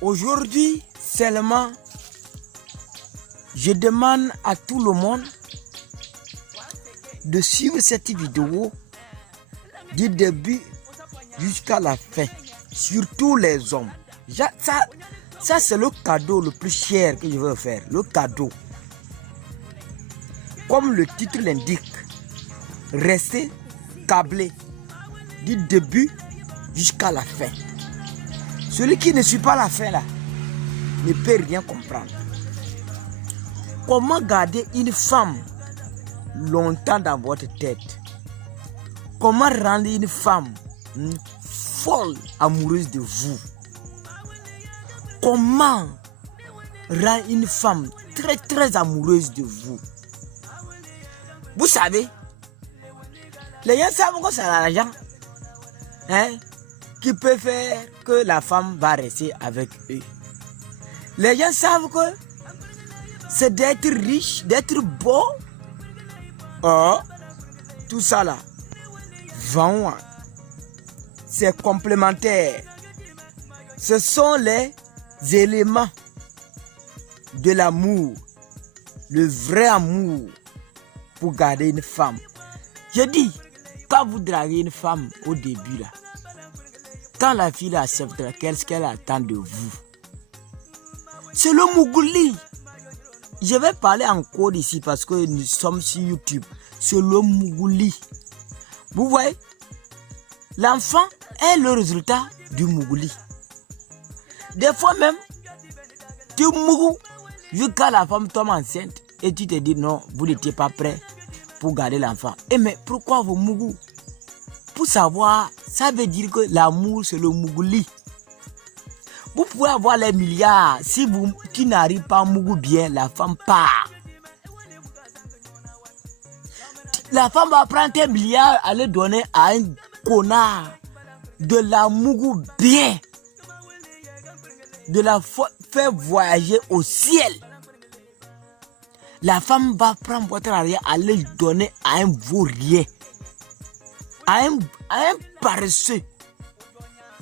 Aujourd'hui seulement, je demande à tout le monde de suivre cette vidéo du début jusqu'à la fin, surtout les hommes. Ça c'est le cadeau le plus cher que je veux faire, le cadeau. Comme le titre l'indique, restez câblé du début jusqu'à la fin. Celui qui ne suit pas la fin là, ne peut rien comprendre. Comment garder une femme longtemps dans votre tête? Comment rendre une femme folle amoureuse de vous? Comment rendre une femme très amoureuse de vous? Vous savez, les gens savent que c'est l'argent qui peut faire que la femme va rester avec eux. Les gens savent que c'est d'être riche, d'être beau. Tout ça là, c'est complémentaire. Ce sont les éléments de l'amour, le vrai amour pour garder une femme. Je dis, quand vous draguez une femme au début là, quand la fille accepte, qu'est-ce qu'elle attend de vous? C'est le Mougouli. Je vais parler encore ici parce que nous sommes sur YouTube. C'est le Mougouli. Vous voyez, l'enfant est le résultat du Mougouli. Des fois même, tu mougou jusqu'à la femme tombe enceinte et tu te dis non, vous n'étiez pas prêt pour garder l'enfant. Et mais pourquoi vous mougou? Pour savoir, ça veut dire que l'amour c'est le Mougouli. Vous pouvez avoir les milliards, si tu n'arrives pas à mougou bien, la femme part. La femme va prendre tes milliards, aller donner à un connard de la mougou bien, de la faire voyager au ciel. La femme va prendre votre arrière, aller donner à un vaurien, à un paresseux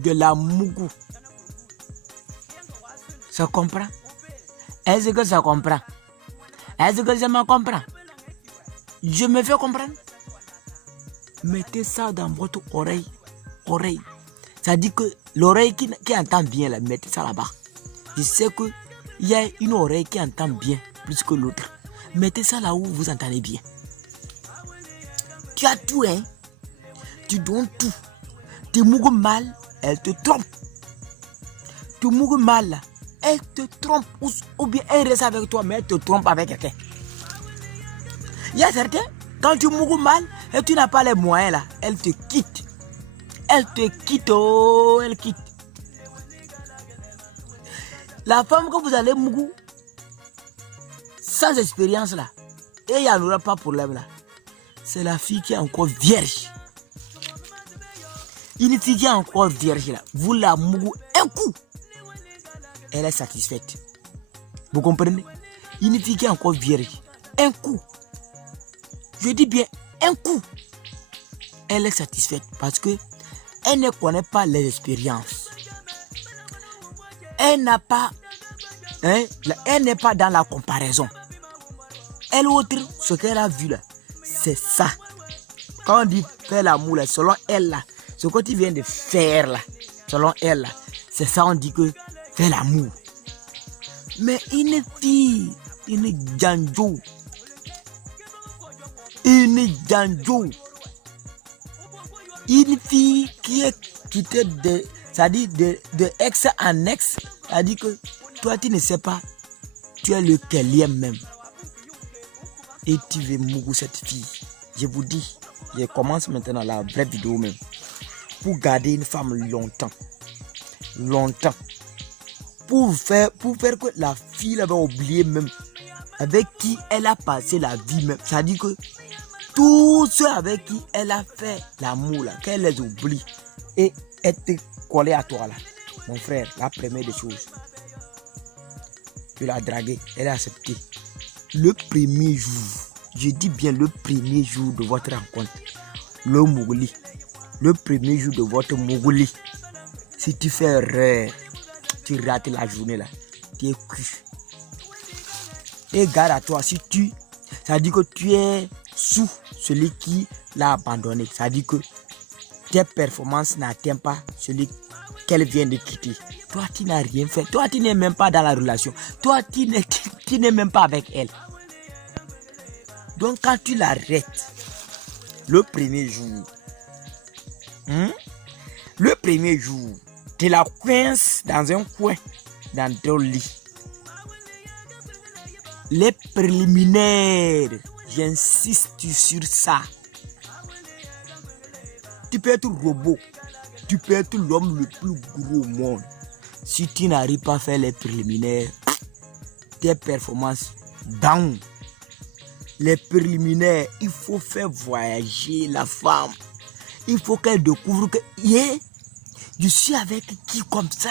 de la mougou. Ça comprend? Est-ce que ça comprend? Est-ce que je me comprends? Je me fais comprendre? Mettez ça dans votre oreille. Ça dit que l'oreille qui entend bien, là, mettez ça là-bas. Je sais qu'il y a une oreille qui entend bien plus que l'autre. Mettez ça là où vous entendez bien. Tu as tout, hein? Tu donnes tout. Tu mougues mal, elle te trompe. Tu mougues mal, là, elle te trompe. Ou bien elle reste avec toi, mais elle te trompe avec quelqu'un. Il y a certains, quand tu mougues mal et tu n'as pas les moyens là, elle te quitte. Elle te quitte, elle quitte. La femme que vous allez mougou, sans expérience là, et il n'y en aura pas de problème là, c'est la fille qui est encore vierge. Une fille qui est encore vierge là, vous la mougou un coup, elle est satisfaite. Vous comprenez? Une fille qui est encore vierge, un coup, je dis bien un coup, elle est satisfaite parce que elle ne connaît pas les expériences. Elle n'a pas, elle n'est pas dans la comparaison. Elle autre, ce qu'elle a vu là, c'est ça. Quand on dit faire l'amour là, selon elle là, ce que tu viens de faire là, selon elle là, c'est ça on dit que faire l'amour. Mais une fille, une janjo, une fille qui est quittée de, c'est-à-dire de ex en ex, c'est-à-dire que toi tu ne sais pas, tu es le quelième même. Et tu veux mourir cette fille. Je vous dis, je commence maintenant la vraie vidéo même. Pour garder une femme longtemps. Pour faire que la fille va oublier même avec qui elle a passé la vie même. C'est-à-dire que tous ceux avec qui elle a fait l'amour là, qu'elle les oublie et être collée à toi là. Mon frère, la première des choses, tu l'as draguée, elle a accepté. Le premier jour, je dis bien le premier jour de votre rencontre, le Mougouli, le premier jour de votre Mougouli, si tu fais erreur, tu rates la journée là, tu es cuit. Et garde à toi, si ça dit que tu es sous celui qui l'a abandonné. Ça dit que tes performances n'atteignent pas celui qu'elle vient de quitter. Toi, tu n'as rien fait. Toi, tu n'es même pas dans la relation. Toi, tu n'es même pas avec elle. Donc, quand tu l'arrêtes, le premier jour, tu la coinces dans un coin, dans ton lit. Les préliminaires, j'insiste sur ça. Tu peux être robot, tu peux être l'homme le plus gros au monde. Si tu n'arrives pas à faire les préliminaires, tes performances down. Les préliminaires, il faut faire voyager la femme. Il faut qu'elle découvre que je suis avec qui comme ça.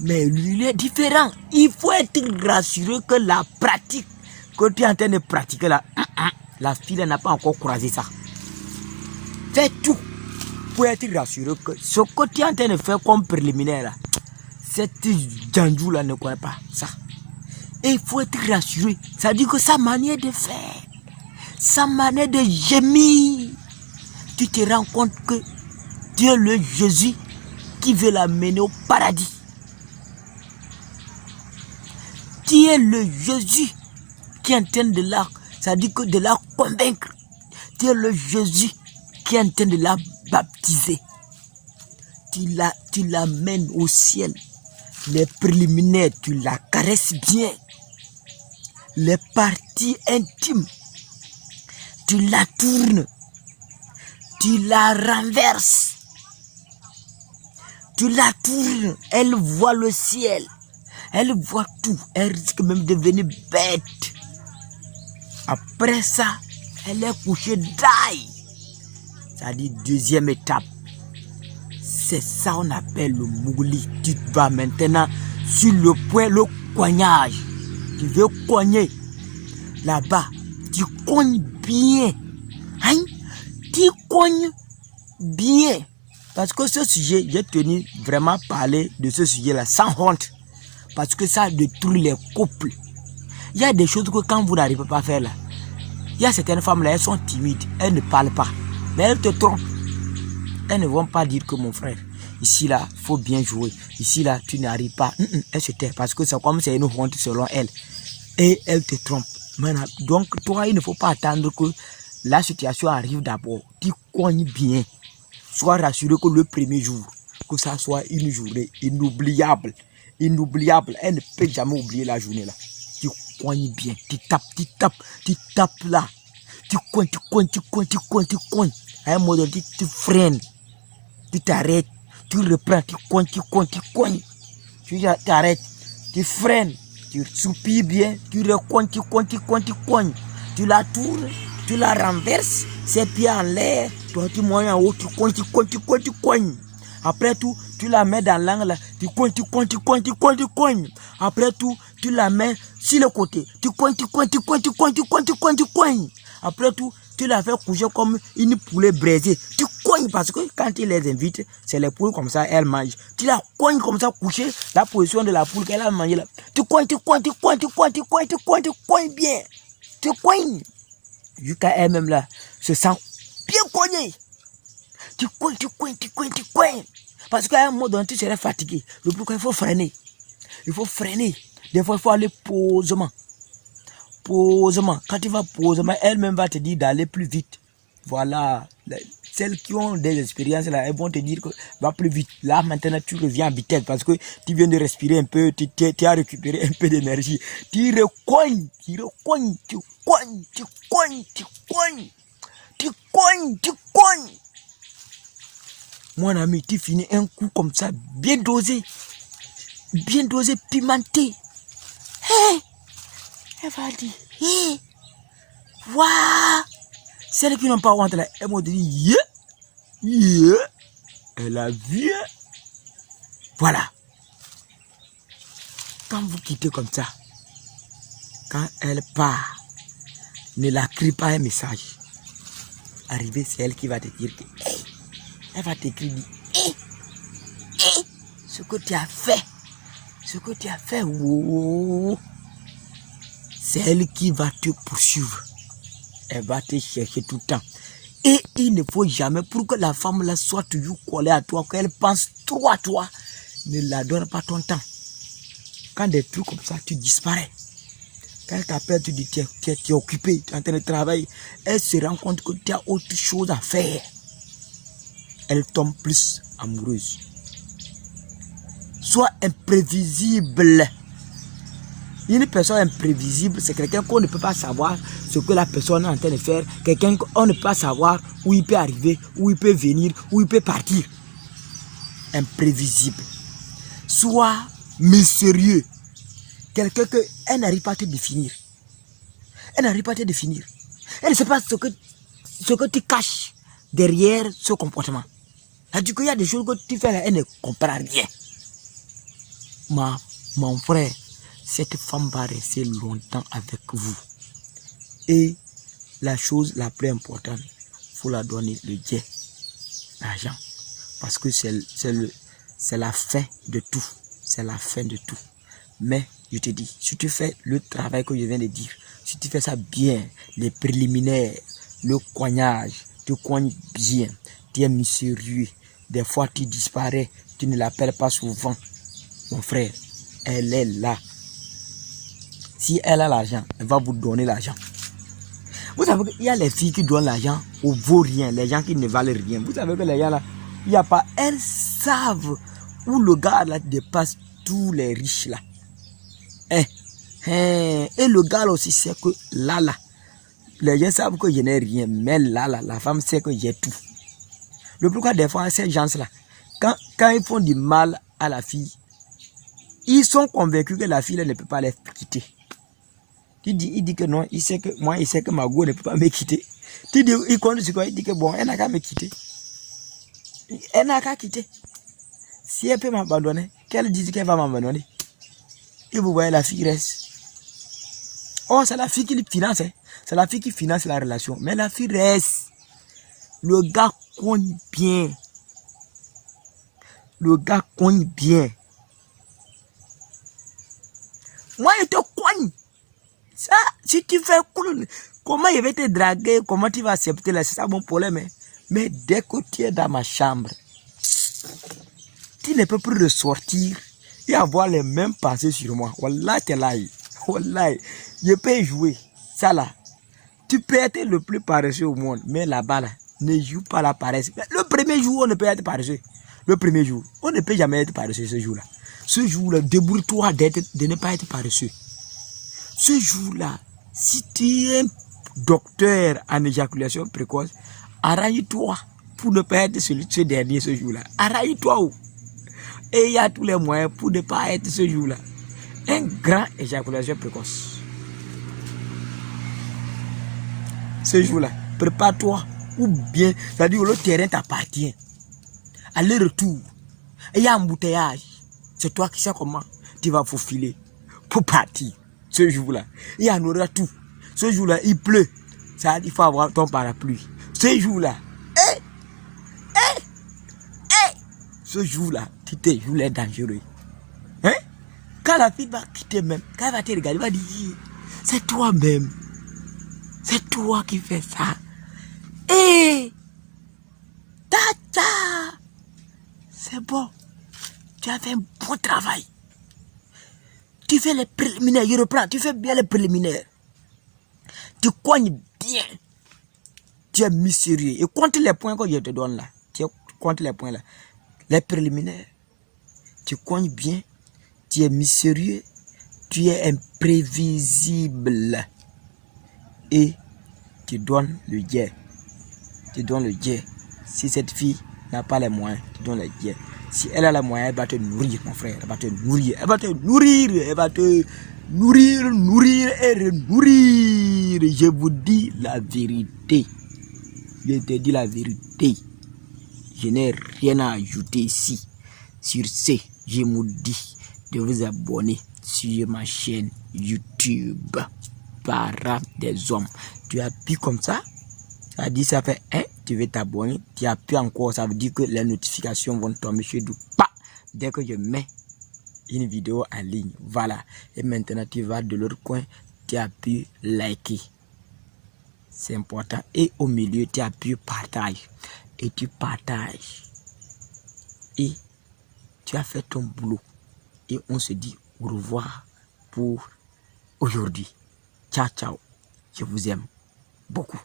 Mais lui, il est différent. Il faut être rassuré que la pratique que tu es en train de pratiquer là, la fille n'a pas encore croisé ça. Fais tout pour être rassuré que ce que tu es en train de faire comme préliminaire là, cette Djanjou là ne connaît pas ça. Et il faut être rassuré. Ça dit que sa manière de faire, sa manière de gémir, tu te rends compte que tu es le Jésus qui veut l'amener au paradis. Tu es le Jésus qui est en train de la, ça dit que de la convaincre. Tu es le Jésus qui est en train de la baptiser. Tu l'amènes au ciel. Les préliminaires, tu la caresses bien. Les parties intimes, tu la tournes. Tu la renverses. Tu la tournes. Elle voit le ciel. Elle voit tout. Elle risque même de devenir bête. Après ça, elle est couchée d'ail. Ça dit deuxième étape. C'est ça qu'on appelle le mouli. Tu vas maintenant sur le point, le coignage. Tu veux cogner. Là-bas, tu cognes bien. Hein? Tu cognes bien. Parce que ce sujet, j'ai tenu vraiment à parler de ce sujet-là sans honte. Parce que ça détruit les couples. Il y a des choses que quand vous n'arrivez pas à faire là, il y a certaines femmes là, elles sont timides, elles ne parlent pas. Mais elles te trompent. Elles ne vont pas dire que mon frère, ici là, il faut bien jouer. Ici là, tu n'arrives pas. Elles se taisent parce que c'est comme c'est une honte selon elles. Et elles te trompent. Maintenant, donc toi, il ne faut pas attendre que la situation arrive d'abord. Tu cognes bien. Sois rassuré que le premier jour, que ça soit une journée inoubliable. Inoubliable. Elle ne peut jamais oublier la journée là. Tu cognes bien. Tu tapes là. Tu cognes. À un moment donné, tu freines. Tu t'arrêtes. Tu reprends. Tu cognes. Tu t'arrêtes. Tu freines. Tu soupires bien. Tu recognes. Tu la tournes. Tu la renverses. Ses pieds en l'air. Toi, tu montes en haut. Tu cognes. Après tout, tu la mets dans l'angle. Tu cognes. Après tout, tu la mets sur le côté. Tu cognes. Après tout, tu la fais coucher comme une poulet braisée. Tu cognes parce que quand tu les invites, c'est les poules comme ça, elles mangent. Tu la cognes comme ça, coucher, la position de la poule qu'elle a mangé là. Tu cognes bien. Tu cognes. Jusqu'à elle-même là, se sent bien cognée. Tu cognes. Parce qu'à un moment donné, tu serais fatigué. Le pourquoi il faut freiner. Des fois, il faut aller posément. Quand tu vas posément, elle-même va te dire d'aller plus vite. Voilà. Celles qui ont des expériences là, elles vont te dire que va plus vite. Là, maintenant, tu reviens à vitesse parce que tu viens de respirer un peu, tu as récupéré un peu d'énergie. Tu cognes. Mon ami, tu finis un coup comme ça, bien dosé, pimenté. Hey, elle va dire, hey, waouh, celles qui n'ont pas honte là, elles vont dire, yeah, elle a vu. Voilà. Quand vous quittez comme ça, quand elle part, ne la crie pas un message. Arrivé, c'est elle qui va te dire que, hey, elle va t'écrire, ce que tu as fait, ce que tu as fait, oh, c'est elle qui va te poursuivre. Elle va te chercher tout le temps. Et il ne faut jamais, pour que la femme là soit toujours collée à toi, qu'elle pense trop à toi, ne la donne pas ton temps. Quand des trucs comme ça, tu disparais. Quand elle t'appelle, tu dis tu es occupé, tu es en train de travailler. Elle se rend compte que tu as autre chose à faire. Elle tombe plus amoureuse. Sois imprévisible. Une personne imprévisible, c'est quelqu'un qu'on ne peut pas savoir ce que la personne est en train de faire. Quelqu'un qu'on ne peut pas savoir où il peut arriver, où il peut venir, où il peut partir. Imprévisible. Sois mystérieux. Quelqu'un qu'elle n'arrive pas à te définir. Elle n'arrive pas à te définir. Elle ne sait pas ce que tu caches derrière ce comportement. C'est-à-dire qu'il y a des choses que tu fais là, elle ne comprend rien. Mon frère, cette femme va rester longtemps avec vous. Et la chose la plus importante, il faut la donner le Dieu, l'argent. Parce que c'est la fin de tout. C'est la fin de tout. Mais je te dis, si tu fais le travail que je viens de dire, si tu fais ça bien, les préliminaires, le coignage, tu coignes bien, tu es mystérieux, des fois tu disparais, tu ne l'appelles pas souvent. Mon frère, elle est là. Si elle a l'argent, elle va vous donner l'argent. Vous savez qu'il y a les filles qui donnent l'argent au vaut rien, les gens qui ne valent rien. Vous savez que les gens là, il n'y a pas, elles savent où le gars là dépasse tous les riches là. Et le gars là aussi sait que là, les gens savent que je n'ai rien, mais là, la femme sait que j'ai tout. Le pourquoi des fois, ces gens-là, quand ils font du mal à la fille, ils sont convaincus que la fille là, ne peut pas les quitter. Il dit que non, il sait que ma go ne peut pas me quitter. Il compte sur quoi? Il dit que bon, elle n'a qu'à me quitter. Elle n'a qu'à quitter. Si elle peut m'abandonner, qu'elle dise qu'elle va m'abandonner. Et vous voyez, la fille reste. Oh, c'est la fille qui finance. Hein. C'est la fille qui finance la relation. Mais la fille reste. Le gars cogne bien. Le gars cogne bien. Moi, je te cogne. Ça, si tu fais cool, comment il va te draguer, comment tu vas accepter là, c'est ça mon problème. Hein. Mais dès que tu es dans ma chambre, tu ne peux plus ressortir et avoir les mêmes pensées sur moi. Wallah, t'es là. Wallah, je peux jouer. Ça là, tu peux être le plus paresseux au monde, mais là-bas, là, ne joue pas la paresse. Le premier jour, on ne peut être paresseux. Le premier jour, on ne peut jamais être paresseux ce jour-là. Ce jour-là, débrouille-toi de ne pas être paresseux. Ce jour-là, si tu es docteur en éjaculation précoce, arrange-toi pour ne pas être ce dernier ce jour-là. Arrange-toi. Et il y a tous les moyens pour ne pas être ce jour-là. Un grand éjaculation précoce. Ce jour-là, prépare-toi. Ou bien, c'est-à-dire que le terrain t'appartient. Aller-retour. Et il y a un embouteillage. C'est toi qui sais comment tu vas faufiler pour partir. Ce jour-là, il y en aura tout. Ce jour-là, il pleut. Ça, il faut avoir ton parapluie. Ce jour-là, ce jour-là, tu te joues dangereux. Hein? Quand la fille va quitter même, quand elle va te regarder, elle va dire, c'est toi-même. C'est toi qui fais ça. Tata, c'est bon. Tu as fait un bon travail. Tu fais les préliminaires, je reprends, tu fais bien les préliminaires. Tu cognes bien. Tu es mystérieux. Et compte les points que je te donne là. Tu comptes les points là. Les préliminaires. Tu cognes bien. Tu es mystérieux. Tu es imprévisible. Et tu donnes le dieu. Tu donnes le dieu. Si cette fille n'a pas les moyens, tu donnes le dieu. Si elle a les moyens, elle va te nourrir, mon frère. Elle va te nourrir. Elle va te nourrir. Elle va te nourrir et renourrir. Je vous dis la vérité. Je te dis la vérité. Je n'ai rien à ajouter ici. Sur ce, je vous dis de vous abonner sur ma chaîne YouTube. Parents des hommes. Tu appuies comme ça. Ça dit ça fait 1, tu veux t'abonner, tu appuies encore, ça veut dire que les notifications vont tomber chez nous. Dès que je mets une vidéo en ligne. Voilà. Et maintenant, tu vas de l'autre coin, tu appuies liker. C'est important. Et au milieu, tu appuies partage. Et tu partages. Et tu as fait ton boulot. Et on se dit au revoir pour aujourd'hui. Ciao, ciao. Je vous aime beaucoup.